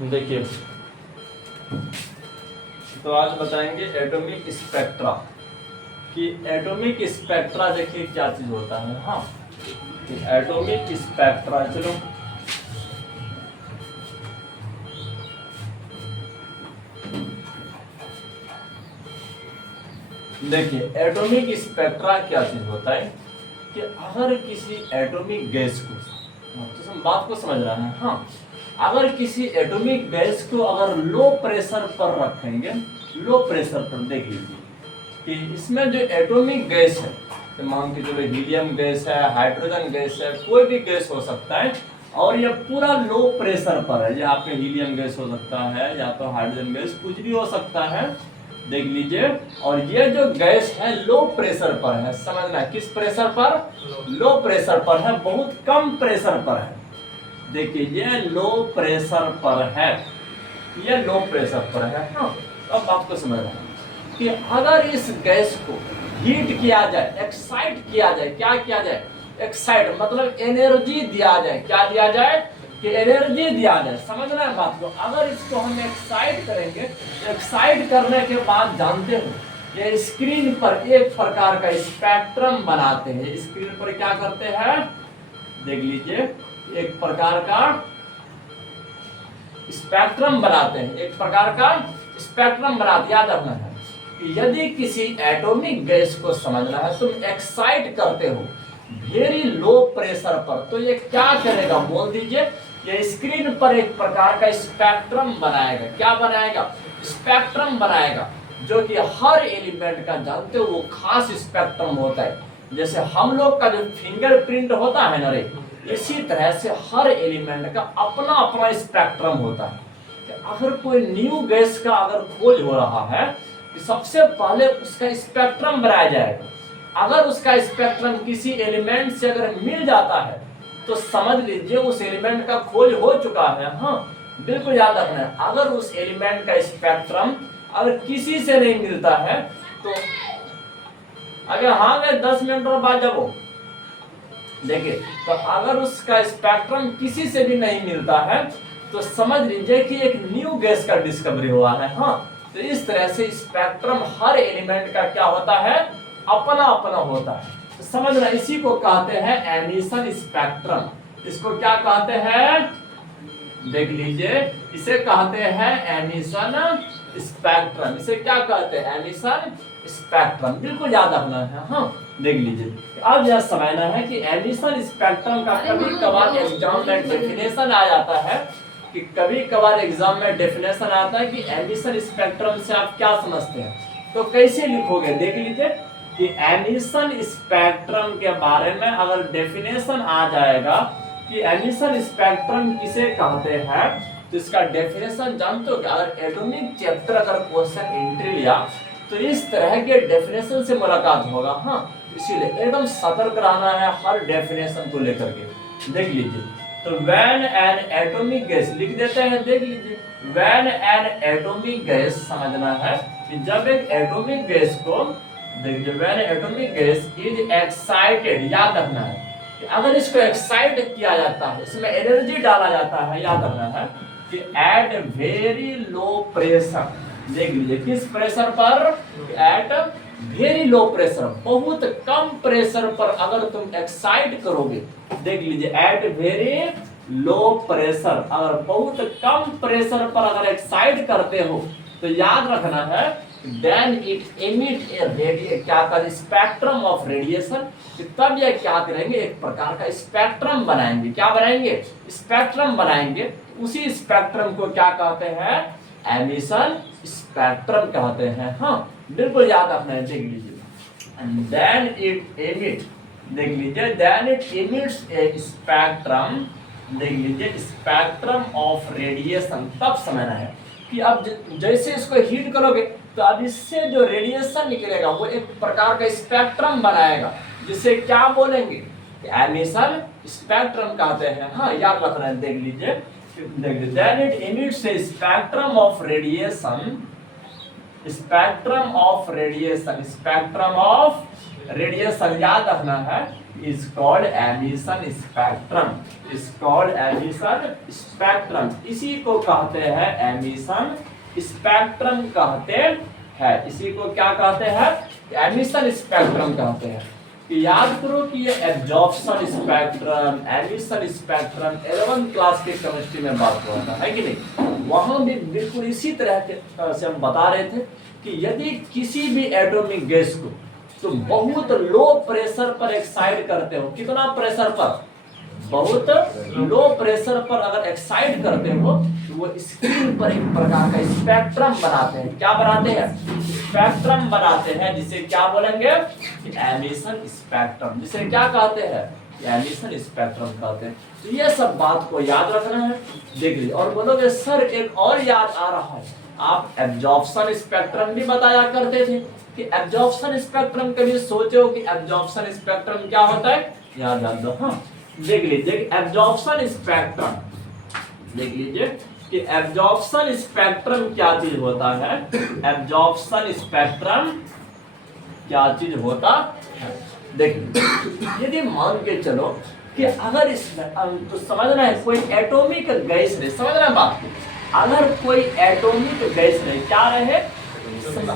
देखिए, तो आज बताएंगे एटॉमिक स्पेक्ट्रा कि एटॉमिक स्पेक्ट्रा देखिए क्या चीज होता है। हाँ, एटॉमिक स्पेक्ट्रा, चलो देखिए एटॉमिक स्पेक्ट्रा क्या चीज होता है कि अगर किसी एटॉमिक गैस को, तो बात को समझ रहा है। हाँ, अगर किसी एटॉमिक गैस को अगर लो प्रेशर पर रखेंगे, लो प्रेशर पर देख लीजिए कि इसमें जो एटॉमिक गैस है, तो मान के चलो हीलियम गैस है, हाइड्रोजन गैस है, कोई भी गैस हो सकता है, और ये पूरा लो प्रेशर पर है। यहाँ पे हीलियम गैस हो सकता है या तो हाइड्रोजन गैस, कुछ भी हो सकता है, देख लीजिए। और ये जो गैस है लो प्रेशर पर है, समझना किस प्रेशर पर, लो प्रेशर पर है, बहुत कम प्रेशर पर है। देखिए ये लो प्रेशर पर है, ये लो प्रेशर पर है। हाँ, अब आपको समझ रहा है कि अगर इस गैस को हीट किया जाए, एक्साइट किया जाए, क्या किया जाए, एक्साइट मतलब एनर्जी दिया जाए, क्या दिया जाए कि एनर्जी दिया जाए। समझना है बात को। अगर इसको हम एक्साइट करेंगे, एक्साइट करने के बाद जानते हो ये स्क्रीन पर एक प्रकार का स्पेक्ट्रम बनाते हैं। स्क्रीन पर क्या करते हैं, देख लीजिए, एक प्रकार का स्पेक्ट्रम बनाते हैं, एक प्रकार का स्पेक्ट्रम बनाते। याद रखना है कि यदि किसी एटॉमिक गैस को समझना है, तुम एक्साइट करते हो वेरी लो प्रेशर पर, तो ये क्या करेगा बोल दीजिए, ये स्क्रीन पर एक प्रकार का स्पेक्ट्रम बनाएगा। क्या बनाएगा, स्पेक्ट्रम बनाएगा, जो कि हर एलिमेंट का जानते हो वो खास स्पेक्ट्रम होता है। जैसे हम लोग का जो फिंगरप्रिंट होता है ना रे, इसी तरह से हर एलिमेंट का अपना अपना स्पेक्ट्रम होता है। कि अगर कोई न्यू गैस का अगर खोज हो रहा है, तो सबसे पहले उसका स्पेक्ट्रम बनाया जाएगा। अगर उसका स्पेक्ट्रम किसी एलिमेंट से अगर मिल जाता है तो समझ लीजिए उस एलिमेंट का खोज हो चुका है। हाँ, बिल्कुल याद रखना है। अगर उस एलिमेंट का स्पेक्ट्रम अगर किसी से नहीं मिलता है तो अगर हाँ मैं 10 मिनट और बाद जाओ, देखिए, तो अगर उसका स्पेक्ट्रम किसी से भी नहीं मिलता है तो समझ लीजिए कि एक न्यू गैस का डिस्कवरी हुआ है। हाँ, तो इस तरह से स्पेक्ट्रम हर एलिमेंट का क्या होता है, अपना अपना होता है। तो समझना, इसी को कहते हैं एमिशन स्पेक्ट्रम। इसको क्या कहते हैं, देख लीजिए, इसे कहते हैं एमिशन स्पेक्ट्रम। इसे क्या कहते हैं, एमिशन स्पेक्ट्रम, बिल्कुल याद रखना है। हाँ, देख लीजिए, अब यह समझना है कि एमिशन स्पेक्ट्रम का कभी कभार एग्जाम में डेफिनेशन आ जाता है, कि कभी कभार एग्जाम में डेफिनेशन आता है कि एमिशन स्पेक्ट्रम से आप क्या समझते हैं। तो कैसे लिखोगे, देख लीजिए कि एमिशन स्पेक्ट्रम के बारे में अगर डेफिनेशन आ जाएगा कि एमिशन स्पेक्ट्रम किसे कहते हैं, तो इसका डेफिनेशन जानते हो कि अगर एटॉमिक चैप्टर अगर क्वेश्चन एंट्री लिया तो इस तरह के डेफिनेशन से मुलाकात होगा। हाँ, इसीलिए एकदम सतर्क रहना है हर डेफिनेशन को लेकर के। देख लीजिए, तो व्हेन एन एटॉमिक गैस लिख देते हैं, देख लीजिए, व्हेन एन एटॉमिक गैस, समझना है कि जब एक एटॉमिक गैस को, देखिए, when atomic gas is excited, याद रखना है कि अगर इसको एक्साइट किया जाता है, इसमें एनर्जी डाला जाता है, याद रखना है कि एट वेरी लो प्रेशर, देख लीजिए किस प्रेशर पर, एट वेरी लो प्रेशर, बहुत कम प्रेशर पर अगर तुम एक्साइट करोगे, देख लीजिए, एट वेरी लो प्रेशर, अगर बहुत कम प्रेशर पर अगर एक्साइट करते हो तो याद रखना है then it emit a radiation, क्या कर स्पेक्ट्रम ऑफ रेडिएशन, तब ये क्या करेंगे, एक प्रकार का स्पेक्ट्रम बनाएंगे। क्या बनाएंगे, स्पेक्ट्रम बनाएंगे। उसी स्पेक्ट्रम को क्या कहते हैं, एमिशन स्पेक्ट्रम कहते हैं। हाँ, बिल्कुल याद रखना है, देख लीजिए, एंड देन इट एमिट, देख लीजिए, then it emits a spectrum, देख लीजिए, स्पेक्ट्रम ऑफ रेडिएशन। तब समझना है कि अब जैसे इसको हीट करोगे तो अब इससे जो रेडिएशन निकलेगा वो एक प्रकार का स्पेक्ट्रम बनाएगा, जिसे क्या बोलेंगे, एमिशन स्पेक्ट्रम कहते हैं। हाँ, याद रखना है, देख लीजिए, then it emits a spectrum of radiation, spectrum of radiation, spectrum of radiation, याद रखना है is called emission spectrum, is called emission spectrum। इसी को कहते हैं emission spectrum कहते हैं। इसी को क्या कहते हैं? emission spectrum कहते हैं। कि याद करो कि ये absorption spectrum, emission spectrum 11th class के केमिस्ट्री में बात हुआ था, है कि नहीं? वहां भी बिल्कुल इसी तरह के से हम बता रहे थे कि यदि किसी भी एटॉमिक गैस को तो बहुत लो प्रेशर पर एक्साइट करते हो, कितना प्रेशर पर? बहुत लो प्रेशर पर अगर एक्साइट करते हो तो वो स्क्रीन पर एक प्रकार का स्पेक्ट्रम बनाते हैं। क्या बनाते हैं? स्पेक्ट्रम बनाते हैं, जिसे क्या बोलेंगे? Emission spectrum. जिसे क्या कहते हैं? एमिशन स्पेक्ट्रम कहते हैं। तो ये सब बात को याद रखना है। देख लीजिए और बोलोगे सर एक और याद आ रहा है, आप एब्जॉर्प्शन स्पेक्ट्रम भी बताया करते थे कि एब्जॉर्प्शन स्पेक्ट्रम कभी सोचे हो कि एब्जॉर्प्शन स्पेक्ट्रम क्या होता है? याद रख दो। हाँ देख लीजिए एब्जॉर्प्शन स्पेक्ट्रम, देख लीजिए कि एब्जॉर्प्शन स्पेक्ट्रम क्या चीज होता है? एब्जॉर्प्शन स्पेक्ट्रम क्या चीज होता है? देखिए यदि मान के चलो कि अगर इसमें तो समझना है कोई एटॉमिक गैस रहे, समझना बात को, अगर कोई एटॉमिक गैस रहे क्या रहे?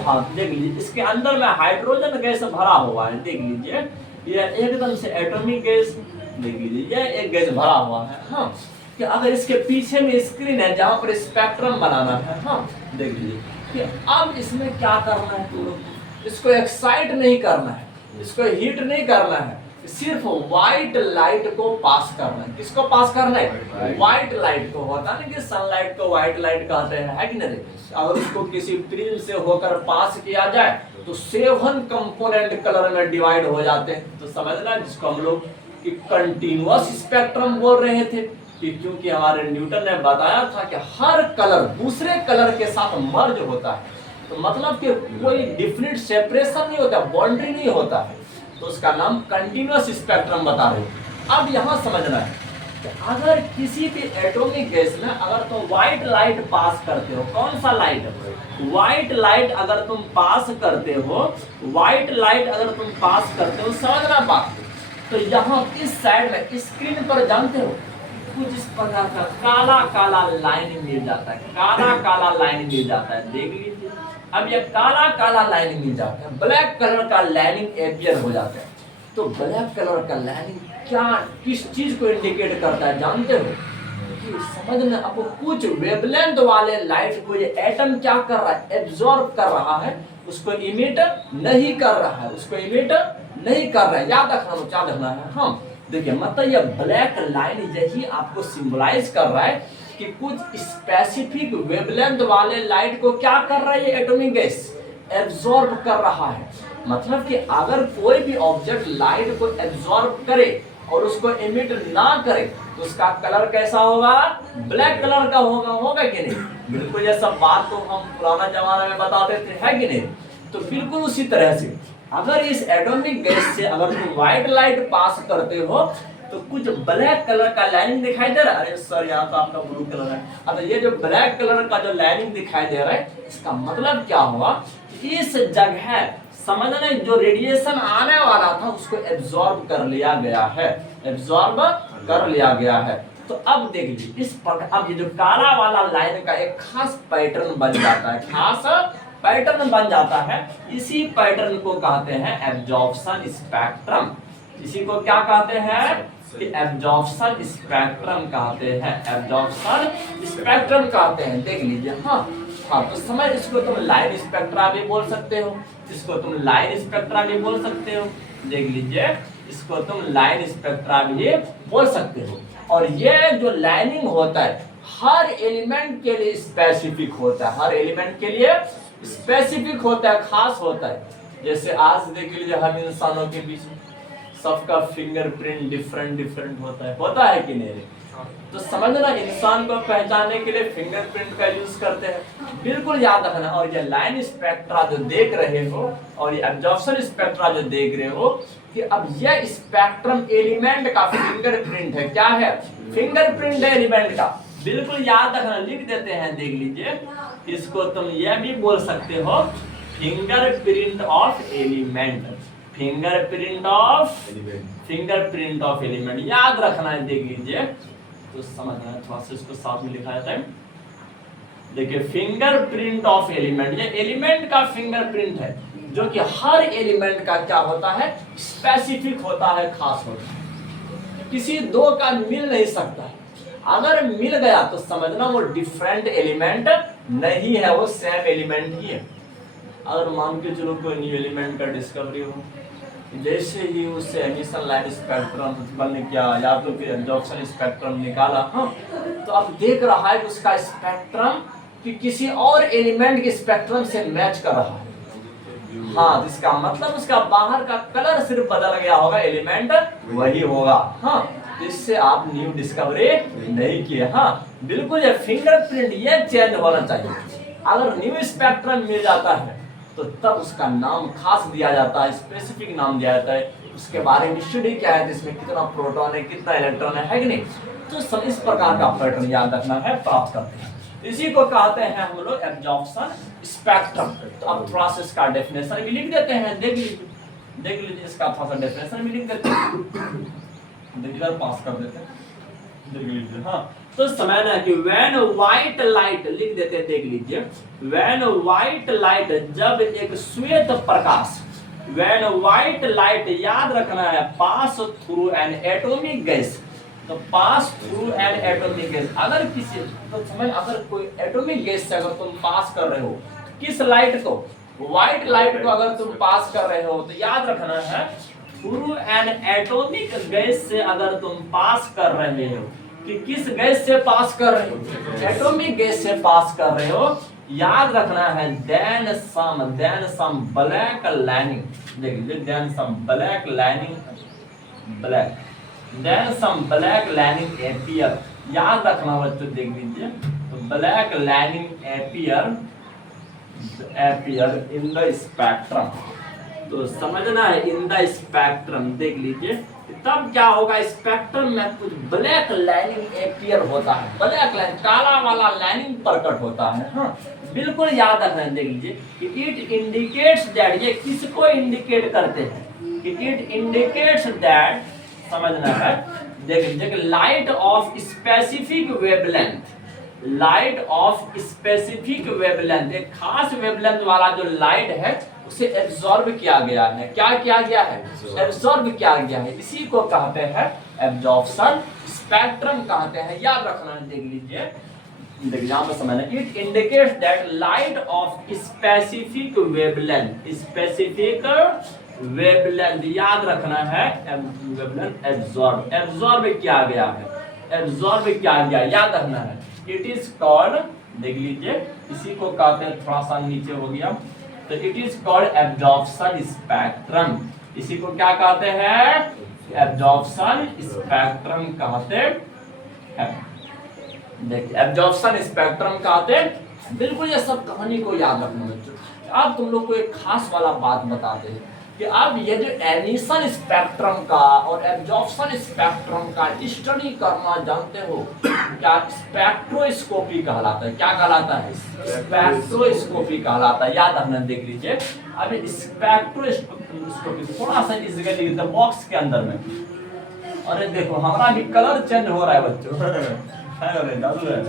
हाँ देख लीजिए इसके अंदर में हाइड्रोजन गैस भरा हुआ है। देख लीजिए ये एकदम से एटॉमिक गैस, देख लीजिए ये एक गैस भरा हुआ है। हाँ कि अगर इसके पीछे में स्क्रीन है जहां पर स्पेक्ट्रम बनाना है। हाँ देख लीजिए कि अब इसमें क्या करना है, तुम लोग इसको एक्साइट नहीं करना है, इसको हीट नहीं करना है, सिर्फ व्हाइट लाइट को पास करना है। किसको पास करना है? व्हाइट लाइट को। होता है ना कि सनलाइट को व्हाइट लाइट कहते हैं, है कि नहीं? अगर उसको किसी प्रिज्म से होकर पास किया जाए तो 7 कंपोनेंट कलर में डिवाइड हो जाते हैं। तो समझना जिसको हम लोग कि कंटिन्यूअस स्पेक्ट्रम बोल रहे थे कि क्योंकि हमारे न्यूटन ने बताया था कि हर कलर दूसरे कलर के साथ मर्ज होता है, तो मतलब कि कोई डिफरेंट सेपरेशन नहीं होता, बाउंड्री नहीं होता है, तो उसका नाम कंटिन्यूअस स्पेक्ट्रम बता रहे हो। अब यहाँ समझना है कि अगर किसी भी एटॉमिक गैस में अगर तुम व्हाइट लाइट पास करते हो, कौन सा लाइट? व्हाइट लाइट अगर तुम पास करते हो, व्हाइट लाइट अगर तुम पास करते हो, समझना बात, तो यहाँ इस साइड में स्क्रीन पर जानते हो कुछ इस प्रकार का काला काला लाइन मिल जाता है, काला काला लाइन मिल जाता है। देख लीजिए अब ये काला काला लाइन मिल जाता है, ब्लैक कलर का लाइनिंग एपियर हो जाता है। तो ब्लैक कलर का लाइनिंग क्या किस चीज को इंडिकेट करता है जानते हो? कि समझना आपको कुछ वेवलेंथ वाले लाइट को ये एटम क्या कर रहा है? एब्जॉर्ब कर रहा है, उसको इमिट नहीं कर रहा है, उसको इमिट नहीं कर रहा है। याद रखना, क्या रखना है? हाँ देखिए मतलब ये ब्लैक लाइन यही आपको सिंबलाइज कर रहा है कि कुछ स्पेसिफिक वेवलेंथ वाले लाइट को क्या कर रहा है? ये एटॉमिक गैस एब्जॉर्ब कर रहा है। मतलब कि अगर कोई भी ऑब्जेक्ट लाइट को एब्जॉर्ब करे और उसको इमिट ना करे तो उसका कलर कैसा होगा? ब्लैक कलर का होगा। होगा कि नहीं? बिल्कुल ये सब बात तो हम पुराना जमाना में बताते थे, है कि नहीं? तो बिल्कुल उसी तरह से अगर इस एटॉमिक गैस से अगर तुम व्हाइट लाइट पास करते हो तो कुछ ब्लैक कलर का लाइनिंग दिखाई दे रहा है। अरे सर यहाँ तो आपका ब्लू कलर है। अब ये जो ब्लैक कलर का जो लाइनिंग दिखाई दे रहा है इसका मतलब क्या हुआ? इस जगह समझना जो रेडिएशन आने वाला था उसको एब्जॉर्ब कर लिया गया है, एब्जॉर्ब कर लिया गया है। तो अब देख लीजिए इस प्रकार अब ये जो काला वाला लाइन का एक खास पैटर्न बन जाता है, खास पैटर्न बन जाता है। इसी पैटर्न को कहते हैं एब्जॉर्प्शन स्पेक्ट्रम। इसी को क्या कहते हैं? कि एब्जॉर्प्शन स्पेक्ट्रम कहते हैं, एब्जॉर्प्शन स्पेक्ट्रम कहते हैं। देख लीजिए हाँ तो समझ, इसको तुम लाइन स्पेक्ट्रा भी बोल सकते हो, इसको तुम लाइन स्पेक्ट्रा भी बोल सकते हो। देख लीजिए इसको तुम लाइन स्पेक्ट्रा भी बोल सकते हो। और ये जो लाइनिंग होता है हर एलिमेंट के लिए स्पेसिफिक होता है, हर एलिमेंट के लिए स्पेसिफिक होता है, खास होता है। जैसे आज देख लीजिए हम इंसानों के बीच सबका फिंगरप्रिंट डिफरेंट होता है कि नहीं? तो समझना इंसान को पहचानने के लिए फिंगरप्रिंट का यूज करते हैं, बिल्कुल याद रखना। और ये लाइन स्पेक्ट्रा जो देख रहे हो और ये एब्जॉर्प्शन स्पेक्ट्रा जो देख रहे हो कि अब ये स्पेक्ट्रम एलिमेंट का फिंगरप्रिंट है। क्या है? फिंगरप्रिंट है एलिमेंट का, बिल्कुल याद रखना, लिख देते हैं। देख लीजिए इसको तुम ये भी बोल सकते हो fingerprint of element, fingerprint of element याद रखना है, देख लीजिए तो समझना है, थोड़ा सा इसको साथ में लिखा जाता है। देखिए फिंगरप्रिंट ऑफ एलिमेंट, ये एलिमेंट का फिंगरप्रिंट है जो कि हर एलिमेंट का क्या होता है, स्पेसिफिक होता है, खास होता है, किसी दो का मिल नहीं सकता है। अगर मिल गया तो समझना वो डिफरेंट एलिमेंट नहीं है, वो सेम एलिमेंट ही है। अगर मान के चलो कोई न्यू एलिमेंट का डिस्कवरी हो, जैसे ही उससे एमिशन लाइन स्पेक्ट्रम उत्पन्न किया या तो फिर एब्जॉर्प्शन स्पेक्ट्रम निकाला, हाँ, तो अब देख रहा है कि उसका स्पेक्ट्रम कि किसी और एलिमेंट के स्पेक्ट्रम से मैच कर रहा है। हाँ, इसका मतलब उसका बाहर का कलर सिर्फ बदल गया होगा, एलिमेंट वही होगा। हाँ, इससे आप न्यू डिस्कवरी नहीं किए। हाँ बिल्कुल, ये फिंगरप्रिंट ये चेंज होना चाहिए। अगर न्यू स्पेक्ट्रम मिल जाता है तो तब उसका नाम खास दिया जाता है, स्पेसिफिक नाम दिया जाता है, उसके बारे में स्टडी क्या है, इसमें कितना प्रोटॉन है, कितना इलेक्ट्रॉन है कि नहीं। तो सब इस प्रकार का पैटर्न याद रखना है, प्राप्त करते हैं। इसी को कहते हैं हम लोग एब्जॉर्प्शन स्पेक्ट्रम। तो अब थोड़ा सा इसका डेफिनेशन भी लिख देते हैं, देख लीजिए इसका थोड़ा सा डेफिनेशन भी लिख देते हैं, देखिए पास कर देते हैं, देख लीजिए। हाँ, तो समझना है कि व्हेन व्हाइट लाइट लिख देते हैं, देख लीजिए व्हेन व्हाइट लाइट, जब एक श्वेत प्रकाश, व्हेन व्हाइट लाइट याद रखना है, pass through an atomic gas, तो pass through an atomic gas, अगर किसी तो समझ, अगर कोई एटॉमिक गैस से अगर तुम पास कर रहे हो, किस लाइट को, व्हाइट लाइट को अगर तुम पास कर रहे हो, तो याद रखना है थ्रू एन एटॉमिक गैस से अगर तुम पास कर रहे हो, कि किस गैस से पास कर रहे हो, एटॉमिक गैस से पास कर रहे हो, याद रखना है देन सम ब्लैक लाइनिंग, देखिए then some black lining, then some black lining appear, याद रखना बच्चों, देख लीजिए तो black lining appear in the spectrum, तो समझना है इन द स्पेक्ट्रम, देख लीजिए तब क्या होगा, स्पेक्ट्रम में कुछ ब्लैक लाइनिंग एपियर होता है, ब्लैक लाइन, काला वाला लाइनिंग प्रकट होता है। हाँ बिल्कुल याद रखना है, देख लीजिए कि इट इंडिकेट्स दैट, ये किसको इंडिकेट करते हैं, कि इट इंडिकेट्स दैट, समझना है, देख लीजिए light of specific wavelength, light of specific wavelength, एक खास वेवलेंथ वाला जो लाइट है उसे एब्जॉर्ब किया गया है, क्या किया गया है, एब्जॉर्ब किया गया है, इसी को कहते हैं एब्जॉर्प्शन स्पेक्ट्रम कहते हैं, याद रखना है। देख लीजिए यहाँ पर समझना, it indicates that light of specific wavelength, specific wavelength याद रखना है, वेवलेंथ एब्जॉर्ब किया गया है, एब्जॉर्ब किया गया, याद रखना है। इट इज कॉल्ड, देख लीजिए इसी को कहते हैं, थोड़ा सा नीचे हो गया, तो it is called absorption spectrum, इसी को क्या कहते हैं, एब्जॉर्प्शन स्पेक्ट्रम कहते हैं। देखिए एब्जॉर्प्शन स्पेक्ट्रम कहते हैं, बिल्कुल ये सब कहानी को याद रखना बच्चों। अब तुम लोग को एक खास वाला बात बताते हैं कि अब ये जो एमिशन स्पेक्ट्रम का और एब्जॉर्प्शन स्पेक्ट्रम का स्टडी करना जानते हो, क्या स्पेक्ट्रोस्कोपी कहलाता है, क्या कहलाता है, स्पेक्ट्रोस्कोपी कहलाता है, याद रखना। देख लीजिए अब स्पेक्ट्रोस्कोपी थोड़ा सा इस जगह लिख दो बॉक्स के अंदर में, अरे देखो हमारा भी कलर चेंज हो रहा है बच्चों है जादू है।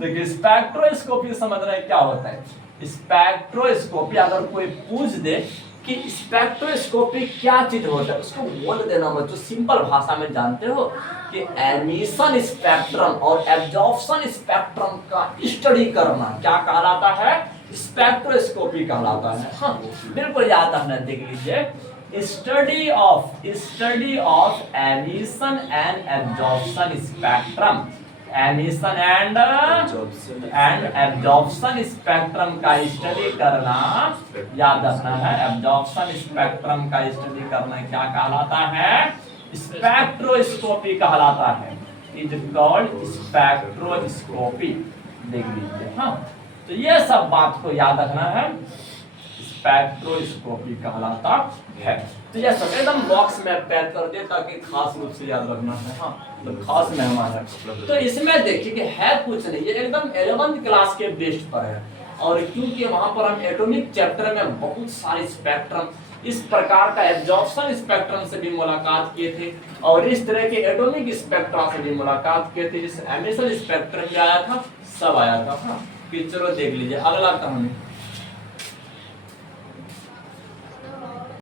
देखिए स्पेक्ट्रोस्कोपी समझ रहे हैं क्या होता है, स्पेक्ट्रोस्कोपी अगर कोई पूछ दे कि स्पेक्ट्रोस्कोपी क्या चीज होता है, उसको बोल देना बच्चों सिंपल भाषा में, जानते हो कि एमिशन स्पेक्ट्रम और एब्जॉर्प्शन स्पेक्ट्रम का स्टडी करना क्या कहलाता है, स्पेक्ट्रोस्कोपी कहलाता है। हाँ बिल्कुल याद रखना। देख लीजिए study of emission and absorption spectrum, emission and absorption spectrum का स्टडी करना, याद रखना है, एब्जॉर्प्शन स्पेक्ट्रम का स्टडी करना क्या कहलाता है, स्पेक्ट्रोस्कोपी कहलाता है, इज कॉल्ड स्पेक्ट्रोस्कोपी। देख लीजिए हाँ, तो ये सब बात को याद रखना है, स्पेक्ट्रोस्कोपी कहलाता है। तो ये सब एकदम बॉक्स में पैक कर दे ताकि खास रूप से याद रखना है। हाँ तो खास मेहमान है, तो इसमें देखिए कि है कुछ नहीं, ये एकदम 11th क्लास के बेस्ट पर है, और क्योंकि वहां पर हम एटॉमिक चैप्टर में बहुत सारे स्पेक्ट्रम इस प्रकार का एब्जॉर्प्शन स्पेक्ट्रम से भी मुलाकात किए थे और इस तरह के एटॉमिक स्पेक्ट्रा से भी मुलाकात किए थे। जिस एमिशन स्पेक्ट्रम भी आया था, सब आया था। हाँ, कि चलो देख लीजिए अगला कहानी।